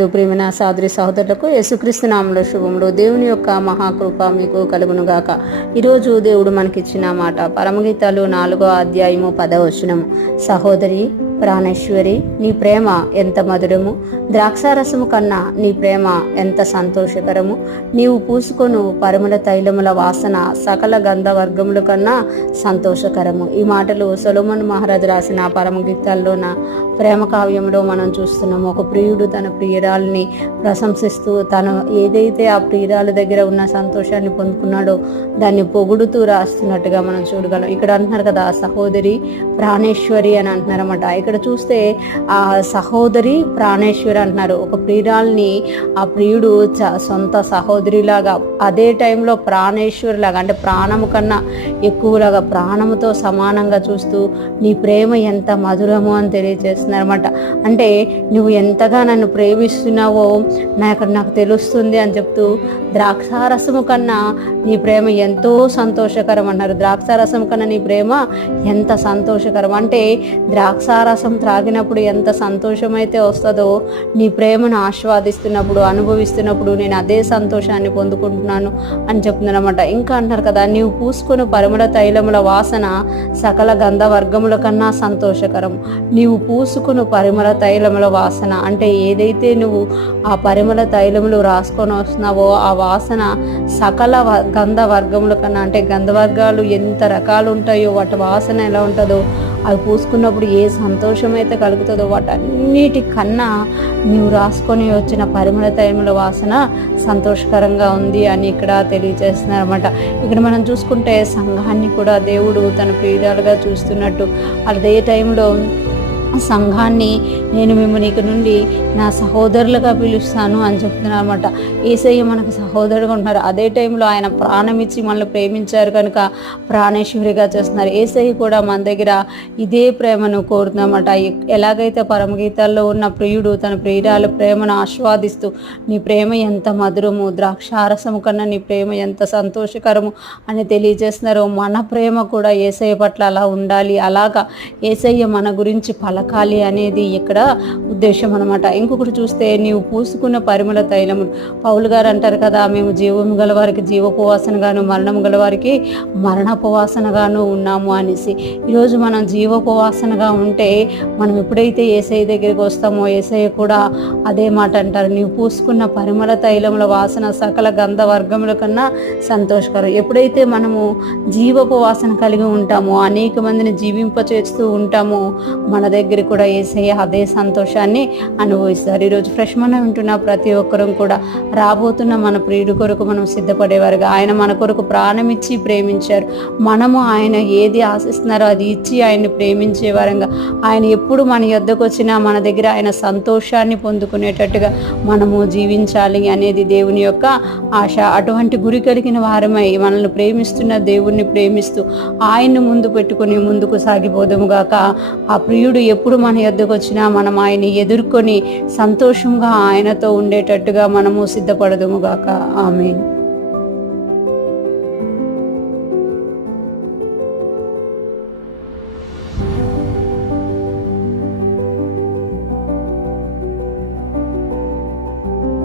ప్రియమైన సోదరి సహోదరులకు యేసుక్రీస్తు నామములో శుభములు. దేవుని యొక్క మహాకృప మీకు కలుగునుగాక. ఈరోజు దేవుడు మనకిచ్చిన మాట పరమగీతాలు 4వ అధ్యాయము 10వ వచనము. సహోదరి ప్రాణేశ్వరి, నీ ప్రేమ ఎంత మధురము, ద్రాక్షారసము కన్నా నీ ప్రేమ ఎంత సంతోషకరము. నీవు పూసుకొను పరిమళ తైలముల వాసన సకల గంధవర్గముల కన్నా సంతోషకరము. ఈ మాటలు సొలొమోను మహారాజు రాసిన పరమగీతాల్లోన ప్రేమ కావ్యంలో మనం చూస్తున్నాము. ఒక ప్రియుడు తన ప్రియురాలిని ప్రశంసిస్తూ తను ఏదైతే ఆ ప్రియురాలి దగ్గర ఉన్న సంతోషాన్ని పొందుకున్నాడో దాన్ని పొగుడుతూ రాస్తున్నట్టుగా మనం చూడగలం. ఇక్కడ అంటున్నారు కదా సహోదరి ప్రాణేశ్వరి అని అంటున్నారన్నమాట. ఇక్కడ చూస్తే ఆ సహోదరి ప్రాణేశ్వరి అంటున్నారు. ఒక ప్రియురాల్ని ఆ ప్రియుడు సొంత సహోదరిలాగా, అదే టైంలో ప్రాణేశ్వరిలాగా, అంటే ప్రాణము కన్నా ఎక్కువలాగా, ప్రాణముతో సమానంగా చూస్తూ నీ ప్రేమ ఎంత మధురము అని తెలియజేస్తున్నారన్నమాట. అంటే నువ్వు ఎంతగా నన్ను ప్రేమిస్తున్నావో నాకు తెలుస్తుంది అని చెప్తూ, ద్రాక్షారసము కన్నా నీ ప్రేమ ఎంతో సంతోషకరం అన్నారు. ద్రాక్షారసం కన్నా నీ ప్రేమ ఎంత సంతోషకరం అంటే, ద్రాక్షారసం త్రాగినప్పుడు ఎంత సంతోషమైతే వస్తుందో, నీ ప్రేమను ఆస్వాదిస్తున్నప్పుడు అనుభవిస్తున్నప్పుడు నేను అదే సంతోషాన్ని పొందుకుంటున్నాను అని చెప్తున్నాను అనమాట. ఇంకా అంటారు కదా, నీవు పూసుకుని పరిమళ తైలముల వాసన సకల గంధవర్గముల కన్నా సంతోషకరం. నీవు పూసుకుని పరిమళ తైలముల వాసన అంటే ఏదైతే నువ్వు ఆ పరిమళ తైలములు రాసుకొని వస్తున్నావో ఆ వాసన సకల గంధవర్గముల కన్నా, అంటే గంధవర్గాలు ఎంత రకాలు ఉంటాయో వాటి వాసన ఎలా ఉంటుందో, అవి పూసుకున్నప్పుడు ఏ సంతోషం అయితే కలుగుతుందో వాటన్నిటికన్నా నీవు రాసుకొని వచ్చిన పరిమళ తైలముల వాసన సంతోషకరంగా ఉంది అని ఇక్కడ తెలియజేస్తున్నారన్నమాట. ఇక్కడ మనం చూసుకుంటే సంఘాన్ని కూడా దేవుడు తన ప్రియురాలుగా చూస్తున్నట్టు, అదే టైంలో సంఘాన్ని నేను మిమ్మల్ని ఇక నుండి నా సహోదరులుగా పిలుస్తాను అని చెప్తున్నాను అనమాట. యేసయ్య మనకు సహోదరుడుగా ఉంటున్నారు. అదే టైంలో ఆయన ప్రాణం ఇచ్చి మనల్ని ప్రేమించారు కనుక ప్రాణేశ్వరిగా చేస్తున్నారు. యేసయ్య కూడా మన దగ్గర ఇదే ప్రేమను కోరుతుందన్నమాట. ఎలాగైతే పరమగీతాల్లో ఉన్న ప్రియుడు తన ప్రియురాల ప్రేమను ఆస్వాదిస్తూ నీ ప్రేమ ఎంత మధురము, ద్రాక్షారసము కన్నా నీ ప్రేమ ఎంత సంతోషకరము అని తెలియజేస్తున్నారు. మన ప్రేమ కూడా యేసయ్య పట్ల అలా ఉండాలి, అలాగా యేసయ్య మన గురించి పలకాలి అనేది ఇక్కడ ఉద్దేశం అనమాట. ఇంకొకటి చూస్తే నీవు పూసుకున్న పరిమళ తైలము. పౌలు గారు అంటారు కదా, మేము జీవము గలవారికి జీవోపవాసనగాను మరణము గలవారికి మరణోపవాసనగాను ఉన్నాము అనేసి. ఈరోజు మనం జీవోపవాసనగా ఉంటే మనం ఎప్పుడైతే యేసయ్య దగ్గరికి వస్తామో యేసయ్య కూడా అదే మాట అంటారు, నీవు పూసుకున్న పరిమళ తైలముల వాసన సకల గంధవర్గముల కన్నా సంతోషకరం. ఎప్పుడైతే మనము జీవోపవాసన కలిగి ఉంటామో, అనేక మందిని జీవింపచేస్తూ ఉంటామో, మన దగ్గర కూడా యేసయ్య అదే సంతోషాన్ని అనుభవిస్తారు. ఈరోజు ఫ్రెష్ మనం ఉంటున్న ప్రతి ఒక్కరం కూడా రాబోతున్న మన ప్రియుడి కొరకు మనం సిద్ధపడేవారుగా, ఆయన మన కొరకు ప్రాణం ఇచ్చి ప్రేమించారు. మనము ఆయన ఏది ఆశిస్తున్నారో అది ఇచ్చి ఆయన్ని ప్రేమించే వారంగా, ఆయన ఎప్పుడు మన యొద్దకు వచ్చినా మన దగ్గర ఆయన సంతోషాన్ని పొందుకునేటట్టుగా మనము జీవించాలి అనేది దేవుని యొక్క ఆశ. అటువంటి గురి కలిగిన వారమై మనల్ని ప్రేమిస్తున్న దేవుణ్ణి ప్రేమిస్తూ ఆయన్ని ముందు పెట్టుకుని ముందుకు సాగిపోదాముగాక. ఆ ప్రియుడు ఎప్పుడు మన యొద్దకు వచ్చినా మనం ఆయన్ని ఎదుర్కొని సంతోషంగా ఆయనతో ఉండేటట్టుగా మనము సిద్ధపడదుముగాక. ఆమేన్.